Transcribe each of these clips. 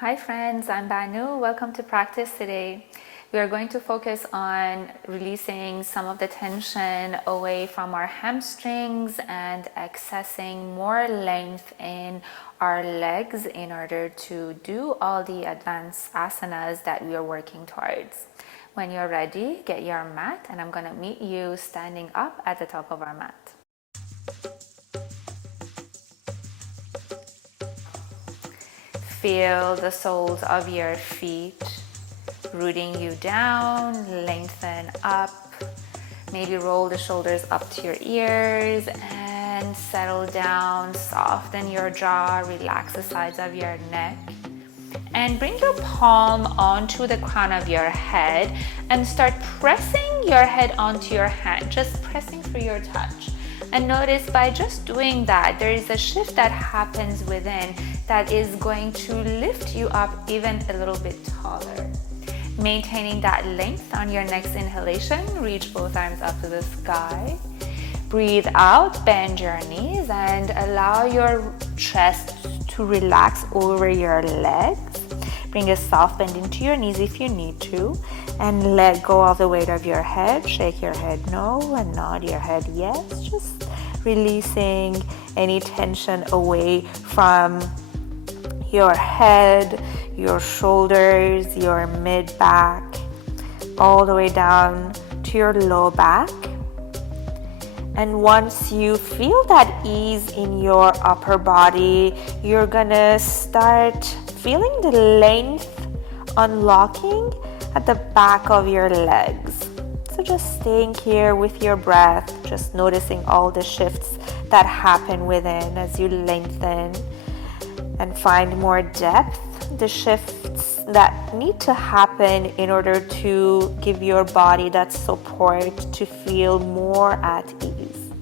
Hi friends, I'm Banu. Welcome to practice today. We are going to focus on releasing some of the tension away from our hamstrings and accessing more length in our legs in order to do all the advanced asanas that we are working towards. When you're ready, get your mat and I'm going to meet you standing up at the top of our mat. Feel the soles of your feet rooting you down, lengthen up. Maybe roll the shoulders up to your ears and settle down. Soften your jaw, relax the sides of your neck. And bring your palm onto the crown of your head and start pressing your head onto your hand, just pressing for your touch. And notice by just doing that, there is a shift that happens within that is going to lift you up even a little bit taller. Maintaining that length on your next inhalation, reach both arms up to the sky. Breathe out, bend your knees and allow your chest to relax over your legs. Bring a soft bend into your knees if you need to, and let go of the weight of your head. Shake your head no and nod your head yes. Just releasing any tension away from your head, your shoulders, your mid-back, all the way down to your low back. And once you feel that ease in your upper body, you're gonna start feeling the length unlocking at the back of your legs. So just staying here with your breath, just noticing all the shifts that happen within as you lengthen and find more depth, the shifts that need to happen in order to give your body that support to feel more at ease.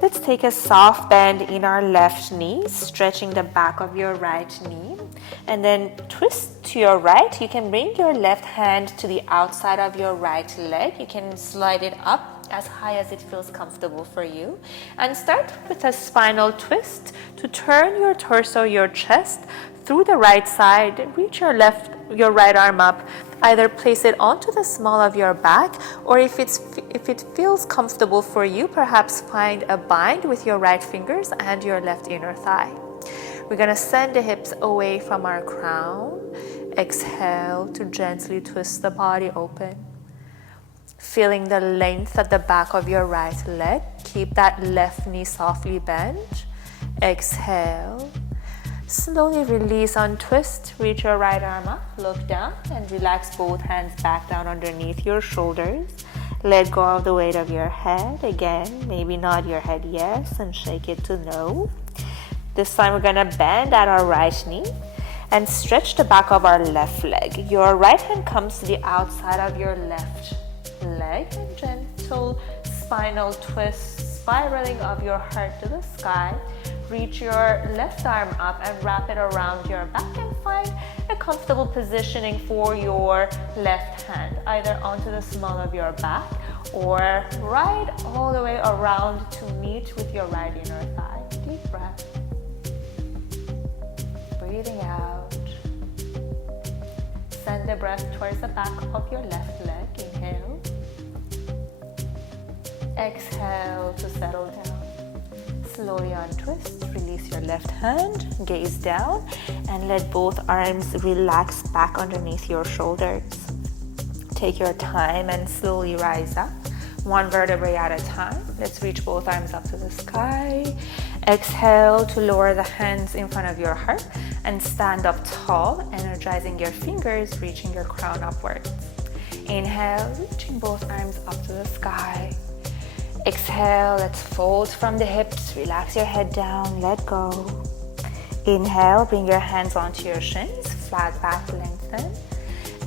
Let's take a soft bend in our left knee, stretching the back of your right knee, and then twist to your right. You can bring your left hand to the outside of your right leg. You can slide it up as high as it feels comfortable for you, and start with a spinal twist to turn your torso, your chest through the right side. Reach your right arm up. Either place it onto the small of your back, or if it feels comfortable for you, perhaps find a bind with your right fingers and your left inner thigh. We're gonna send the hips away from our crown. Exhale to gently twist the body open. Feeling the length at the back of your right leg. Keep that left knee softly bent. Exhale. Slowly release, untwist. Reach your right arm up, look down, and relax both hands back down underneath your shoulders. Let go of the weight of your head. Again, maybe nod your head yes and shake it to no. This time we're gonna bend at our right knee and stretch the back of our left leg. Your right hand comes to the outside of your left leg, and gentle spinal twist, spiraling of your heart to the sky. Reach your left arm up and wrap it around your back and find a comfortable positioning for your left hand, either onto the small of your back or right all the way around to meet with your right inner thigh. Deep breath. Breathing out. Send the breath towards the back of your left leg. Inhale. Exhale to settle down. Slowly untwist, release your left hand, gaze down, and let both arms relax back underneath your shoulders. Take your time and slowly rise up, one vertebrae at a time. Let's reach both arms up to the sky. Exhale to lower the hands in front of your heart and stand up tall, energizing your fingers, reaching your crown upwards. Inhale, reaching both arms up to the sky. Exhale, let's fold from the hips, relax your head down, let go. Inhale, bring your hands onto your shins, flat back, lengthen.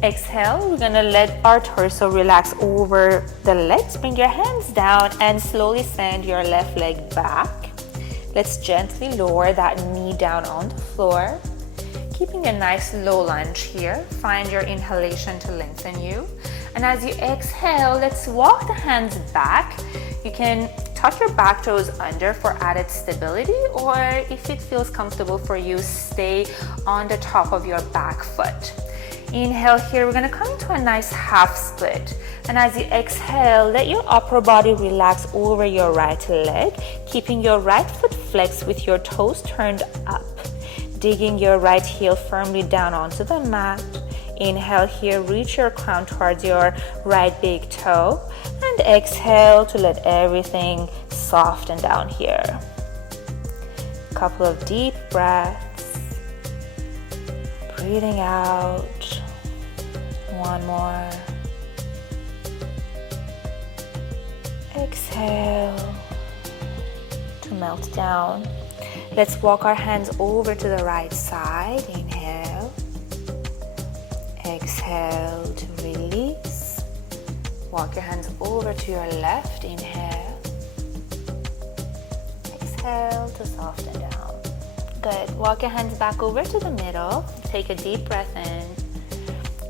Exhale, we're gonna let our torso relax over the legs. Bring your hands down and slowly send your left leg back. Let's gently lower that knee down on the floor. Keeping a nice low lunge here. Find your inhalation to lengthen you. And as you exhale, let's walk the hands back. You can tuck your back toes under for added stability, or if it feels comfortable for you, stay on the top of your back foot. Inhale here, we're gonna come into a nice half split. And as you exhale, let your upper body relax over your right leg, keeping your right foot flexed with your toes turned up. Digging your right heel firmly down onto the mat. Inhale here, reach your crown towards your right big toe. And exhale to let everything soften down here. Couple of deep breaths. Breathing out. One more. Exhale to melt down. Let's walk our hands over to the right side. Inhale. Exhale to release. Walk your hands over to your left. Inhale. Exhale to soften down. Good. Walk your hands back over to the middle. Take a deep breath in.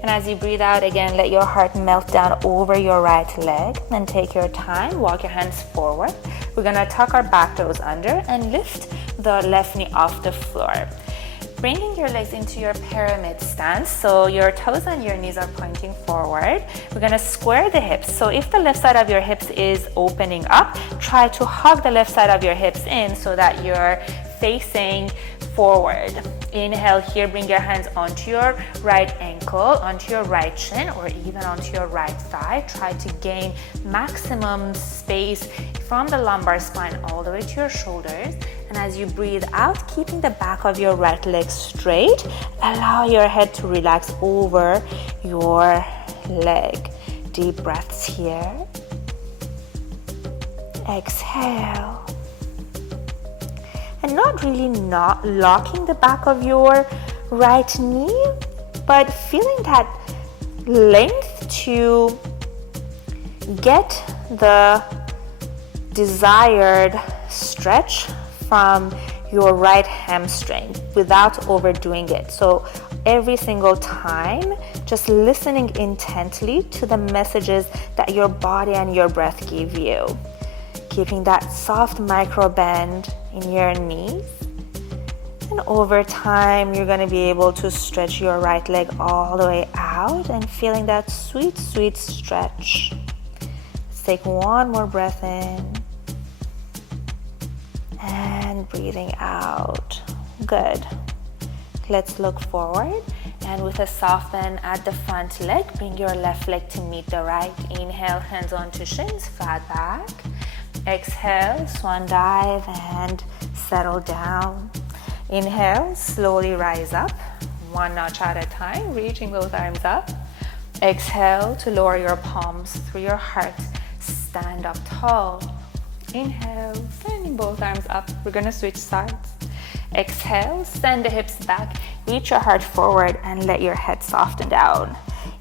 And as you breathe out again, let your heart melt down over your right leg. Then take your time, walk your hands forward. We're gonna tuck our back toes under and lift the left knee off the floor. Bringing your legs into your pyramid stance, so your toes and your knees are pointing forward. We're gonna square the hips. So if the left side of your hips is opening up, try to hug the left side of your hips in so that you're facing forward. Inhale here, bring your hands onto your right ankle, onto your right shin, or even onto your right thigh. Try to gain maximum space from the lumbar spine all the way to your shoulders. And as you breathe out, keeping the back of your right leg straight, allow your head to relax over your leg. Deep breaths here. Exhale. And not really locking the back of your right knee, but feeling that length to get the desired stretch from your right hamstring without overdoing it. So every single time, just listening intently to the messages that your body and your breath give you. Keeping that soft micro bend in your knees. And over time, you're gonna be able to stretch your right leg all the way out and feeling that sweet, sweet stretch. Let's take one more breath in. And breathing out. Good. Let's look forward. And with a soft bend at the front leg, bring your left leg to meet the right. Inhale, hands onto shins, flat back. Exhale, swan dive and settle down. Inhale, slowly rise up, one notch at a time, reaching both arms up. Exhale to lower your palms through your heart, stand up tall. Inhale, sending both arms up. We're gonna switch sides. Exhale, send the hips back, reach your heart forward and let your head soften down.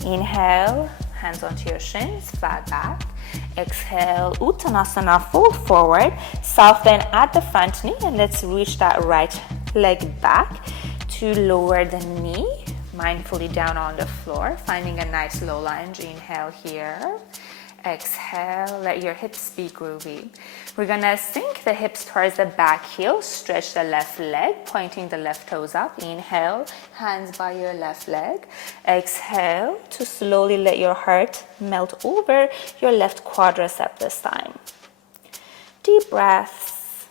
Inhale, hands onto your shins, flat back. Exhale, Uttanasana, fold forward, soft bend at the front knee, and let's reach that right leg back to lower the knee, mindfully down on the floor, finding a nice low lunge. Inhale here. Exhale, let your hips be groovy. We're gonna sink the hips towards the back heel, stretch the left leg, pointing the left toes up. Inhale, hands by your left leg. Exhale to slowly let your heart melt over your left quadricep this time. Deep breaths.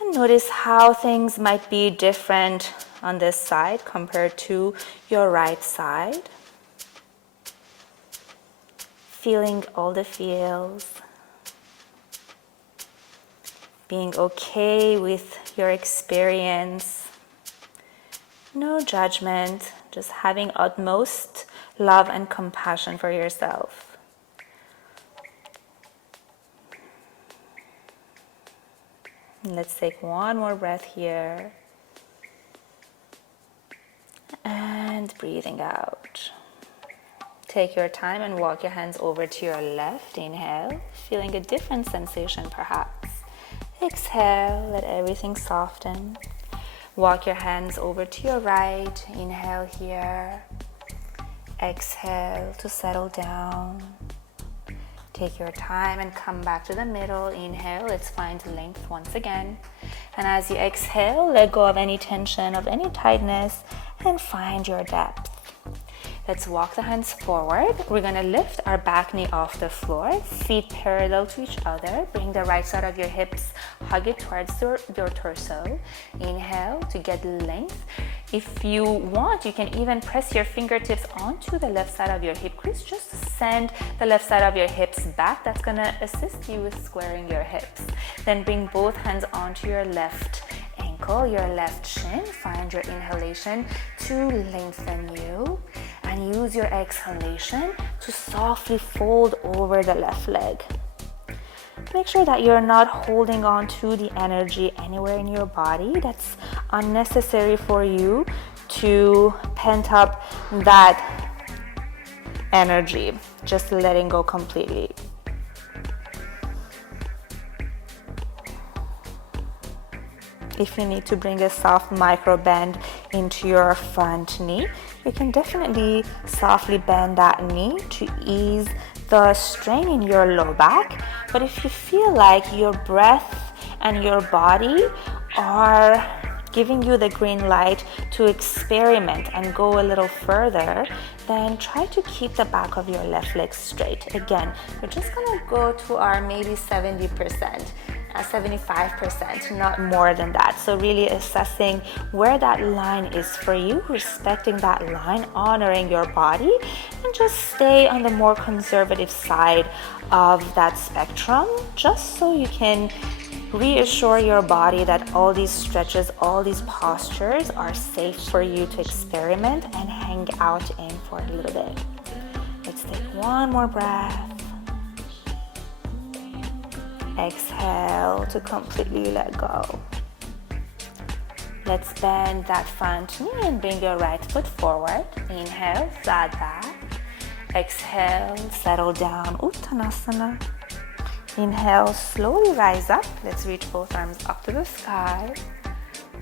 And notice how things might be different on this side compared to your right side. Feeling all the feels, being okay with your experience, no judgment, just having utmost love and compassion for yourself. Let's take one more breath here, and breathing out. Take your time and walk your hands over to your left. Inhale, feeling a different sensation perhaps. Exhale, let everything soften. Walk your hands over to your right. Inhale here. Exhale to settle down. Take your time and come back to the middle. Inhale, let's find length once again. And as you exhale, let go of any tension, of any tightness, and find your depth. Let's walk the hands forward. We're gonna lift our back knee off the floor, feet parallel to each other. Bring the right side of your hips, hug it towards your torso. Inhale to get length. If you want, you can even press your fingertips onto the left side of your hip crease. Just send the left side of your hips back. That's gonna assist you with squaring your hips. Then bring both hands onto your left ankle, your left shin. Find your inhalation to lengthen you. And use your exhalation to softly fold over the left leg. Make sure that you're not holding on to the energy anywhere in your body that's unnecessary for you to pent up that energy. Just letting go completely. If you need to bring a soft micro bend into your front knee, you can definitely softly bend that knee to ease the strain in your low back. But if you feel like your breath and your body are giving you the green light to experiment and go a little further, then try to keep the back of your left leg straight. Again, we're just gonna go to our maybe 70%. 75%, not more than that. So really assessing where that line is for you, respecting that line, honoring your body, and just stay on the more conservative side of that spectrum, just so you can reassure your body that all these stretches, all these postures are safe for you to experiment and hang out in for a little bit. Let's take one more breath. Exhale to completely let go. Let's bend that front knee and bring your right foot forward. Inhale, flat back. Exhale, settle down, Uttanasana. Inhale, slowly rise up. Let's reach both arms up to the sky.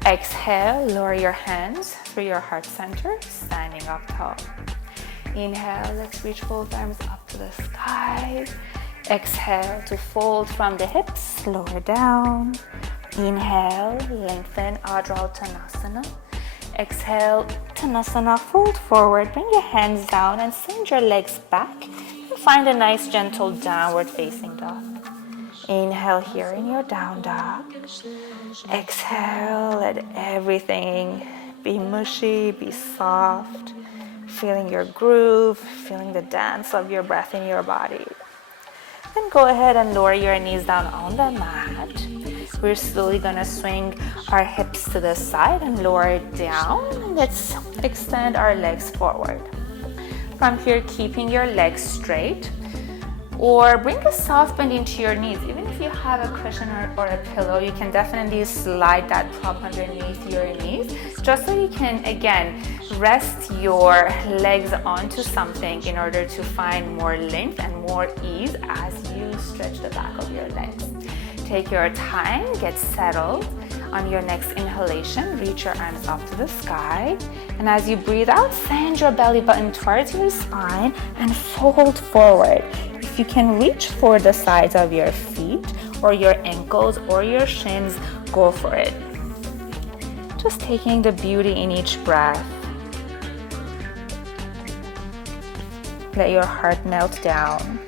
Exhale, lower your hands through your heart center, standing up tall. Inhale, let's reach both arms up to the sky. Exhale to fold from the hips, lower down. Inhale, lengthen Ardha Uttanasana. Exhale, Uttanasana, fold forward. Bring your hands down and send your legs back. And find a nice gentle downward facing dog. Inhale here in your down dog. Exhale, let everything be mushy, be soft. Feeling your groove, feeling the dance of your breath in your body. Then go ahead and lower your knees down on the mat. We're slowly gonna swing our hips to the side and lower it down. Let's extend our legs forward. From here, keeping your legs straight, or bring a soft bend into your knees. Even if you have a cushion or a pillow, you can definitely slide that prop underneath your knees, just so you can, again, rest your legs onto something in order to find more length and more ease as you stretch the back of your legs. Take your time, get settled. On your next inhalation, reach your arms up to the sky. And as you breathe out, send your belly button towards your spine and fold forward. If you can reach for the sides of your feet or your ankles or your shins, go for it. Just taking the beauty in each breath. Let your heart melt down.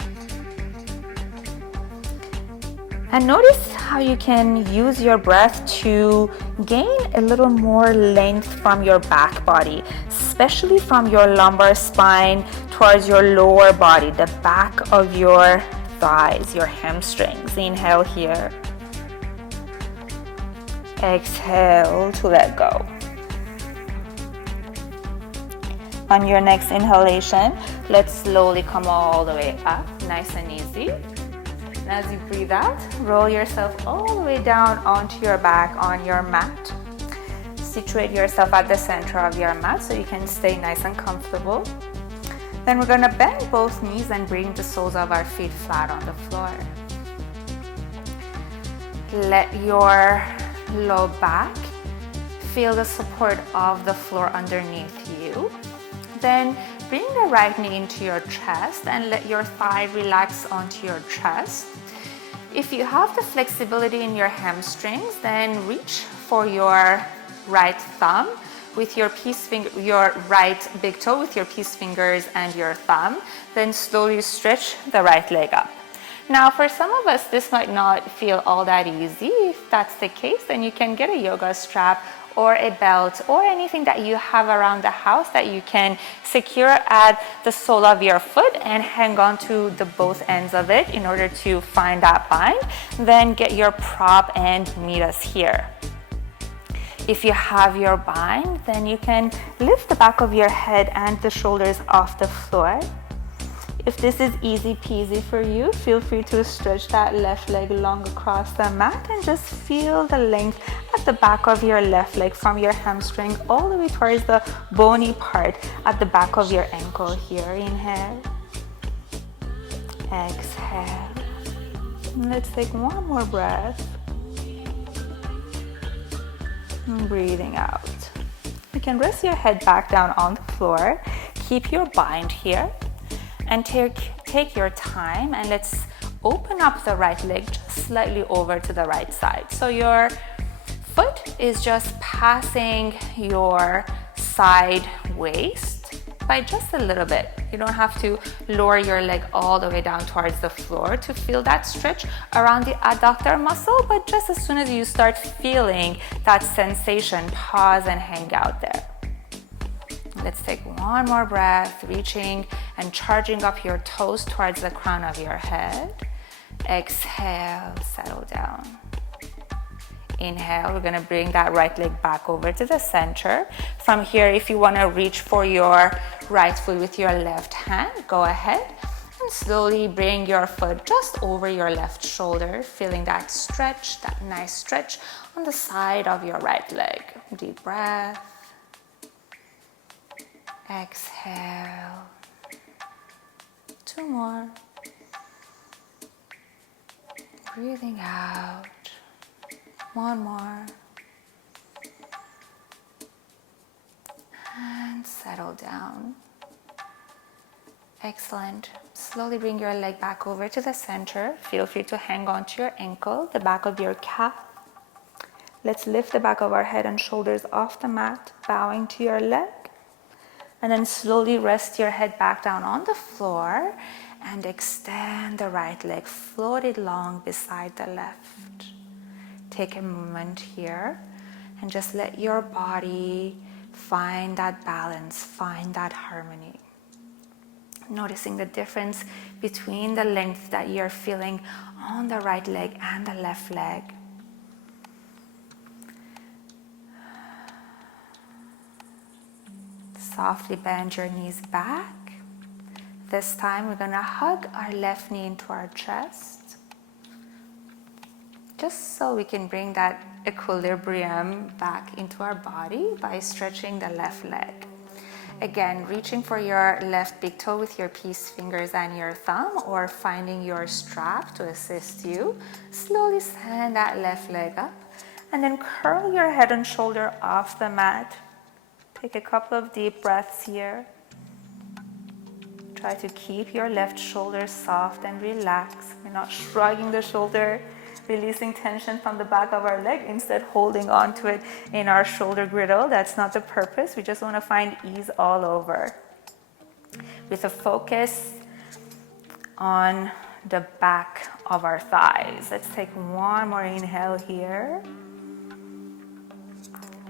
And notice how you can use your breath to gain a little more length from your back body, especially from your lumbar spine towards your lower body, the back of your thighs, your hamstrings. Inhale here. Exhale to let go. On your next inhalation, let's slowly come all the way up, nice and easy. And as you breathe out, roll yourself all the way down onto your back on your mat. Situate yourself at the center of your mat so you can stay nice and comfortable. Then we're gonna bend both knees and bring the soles of our feet flat on the floor. Let your low back feel the support of the floor underneath you. Then bring the right knee into your chest and let your thigh relax onto your chest. If you have the flexibility in your hamstrings, then reach for your right thumb with your your right big toe with your peace fingers and your thumb. Then slowly stretch the right leg up. Now, for some of us, this might not feel all that easy. If that's the case, then you can get a yoga strap or a belt or anything that you have around the house that you can secure at the sole of your foot and hang on to the both ends of it in order to find that bind. Then get your prop and meet us here. If you have your bind, then you can lift the back of your head and the shoulders off the floor. If this is easy peasy for you, feel free to stretch that left leg long across the mat and just feel the length at the back of your left leg from your hamstring all the way towards the bony part at the back of your ankle here. Inhale. Exhale. Let's take one more breath. Breathing out. You can rest your head back down on the floor. Keep your bind here. And take your time and let's open up the right leg just slightly over to the right side. So your foot is just passing your side waist by just a little bit. You don't have to lower your leg all the way down towards the floor to feel that stretch around the adductor muscle, but just as soon as you start feeling that sensation, pause and hang out there. Let's take one more breath, reaching and charging up your toes towards the crown of your head. Exhale, settle down. Inhale, we're gonna bring that right leg back over to the center. From here, if you wanna reach for your right foot with your left hand, go ahead and slowly bring your foot just over your left shoulder, feeling that stretch, that nice stretch on the side of your right leg. Deep breath. Exhale. Two more. Breathing out. One more. And settle down. Excellent. Slowly bring your leg back over to the center. Feel free to hang on to your ankle, the back of your calf. Let's lift the back of our head and shoulders off the mat, bowing to your leg. And then slowly rest your head back down on the floor and extend the right leg, float it long beside the left. Take a moment here and just let your body find that balance, find that harmony. Noticing the difference between the length that you're feeling on the right leg and the left leg. Softly bend your knees back. This time we're gonna hug our left knee into our chest, just so we can bring that equilibrium back into our body by stretching the left leg. Again, reaching for your left big toe with your peace fingers and your thumb, or finding your strap to assist you. Slowly stand that left leg up and then curl your head and shoulder off the mat. Take a couple of deep breaths here. Try to keep your left shoulder soft and relaxed. We're not shrugging the shoulder, releasing tension from the back of our leg, instead holding on to it in our shoulder girdle. That's not the purpose. We just want to find ease all over. With a focus on the back of our thighs. Let's take one more inhale here.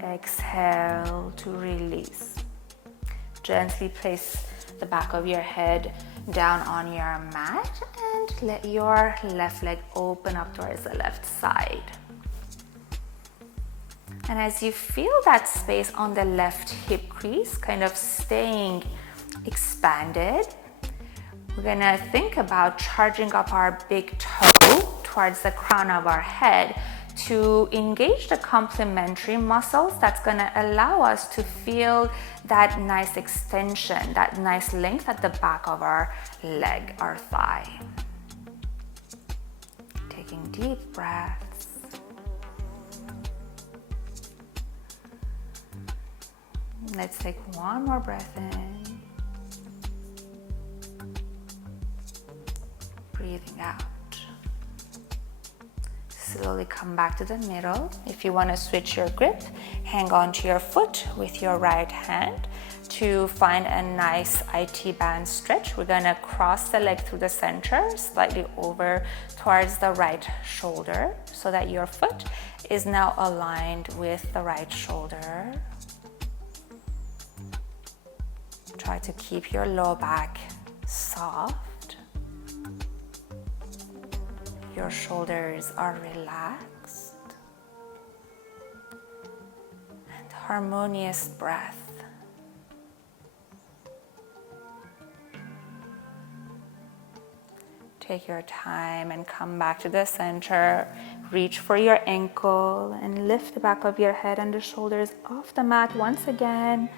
Exhale to release. Gently place the back of your head down on your mat and let your left leg open up towards the left side. And as you feel that space on the left hip crease kind of staying expanded, we're gonna think about charging up our big toe towards the crown of our head to engage the complementary muscles that's gonna allow us to feel that nice extension, that nice length at the back of our leg, our thigh. Taking deep breaths. Let's take one more breath in. breathing out. Slowly come back to the middle. If you want to switch your grip, hang on to your foot with your right hand to find a nice IT band stretch. We're going to cross the leg through the center, slightly over towards the right shoulder, so that your foot is now aligned with the right shoulder. Try to keep your low back soft. Your shoulders are relaxed. And harmonious breath. Take your time and come back to the center. Reach for your ankle and lift the back of your head and the shoulders off the mat once again.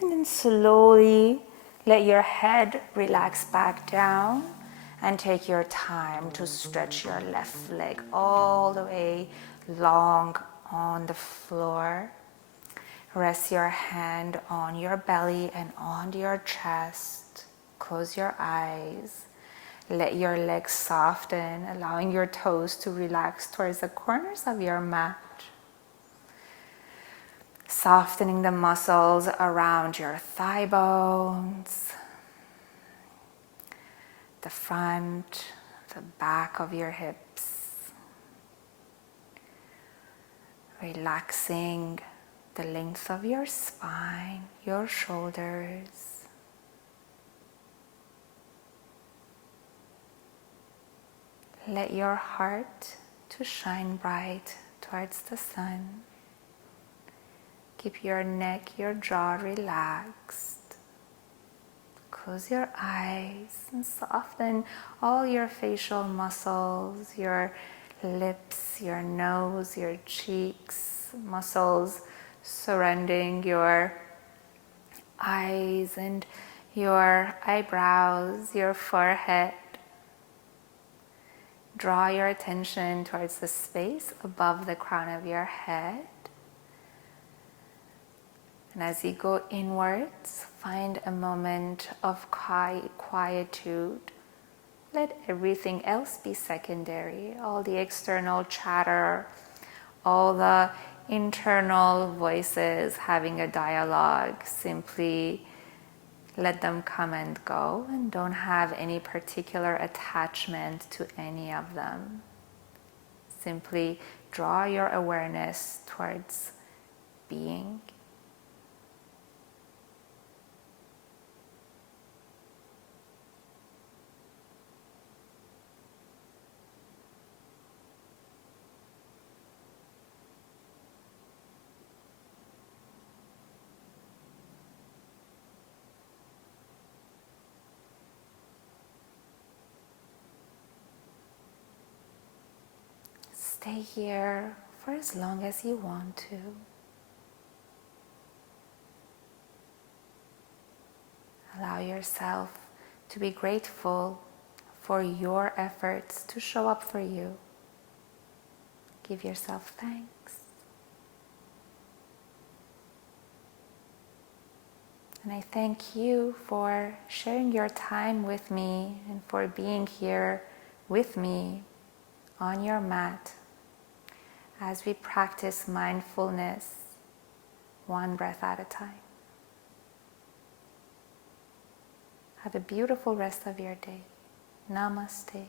And then slowly let your head relax back down and take your time to stretch your left leg all the way long on the floor. Rest your hand on your belly and on your chest. Close your eyes. Let your legs soften, allowing your toes to relax towards the corners of your mat. Softening the muscles around your thigh bones, the front, the back of your hips. Relaxing the length of your spine, your shoulders. Let your heart to shine bright towards the sun. Keep your neck, your jaw relaxed. Close your eyes and soften all your facial muscles, your lips, your nose, your cheeks, muscles surrounding your eyes and your eyebrows, your forehead. Draw your attention towards the space above the crown of your head. And as you go inwards, find a moment of quietude. Let everything else be secondary. All the external chatter, all the internal voices having a dialogue, simply let them come and go, and don't have any particular attachment to any of them. Simply draw your awareness towards being. Stay here for as long as you want to. Allow yourself to be grateful for your efforts to show up for you. Give yourself thanks. And I thank you for sharing your time with me and for being here with me on your mat as we practice mindfulness, one breath at a time. Have a beautiful rest of your day. Namaste.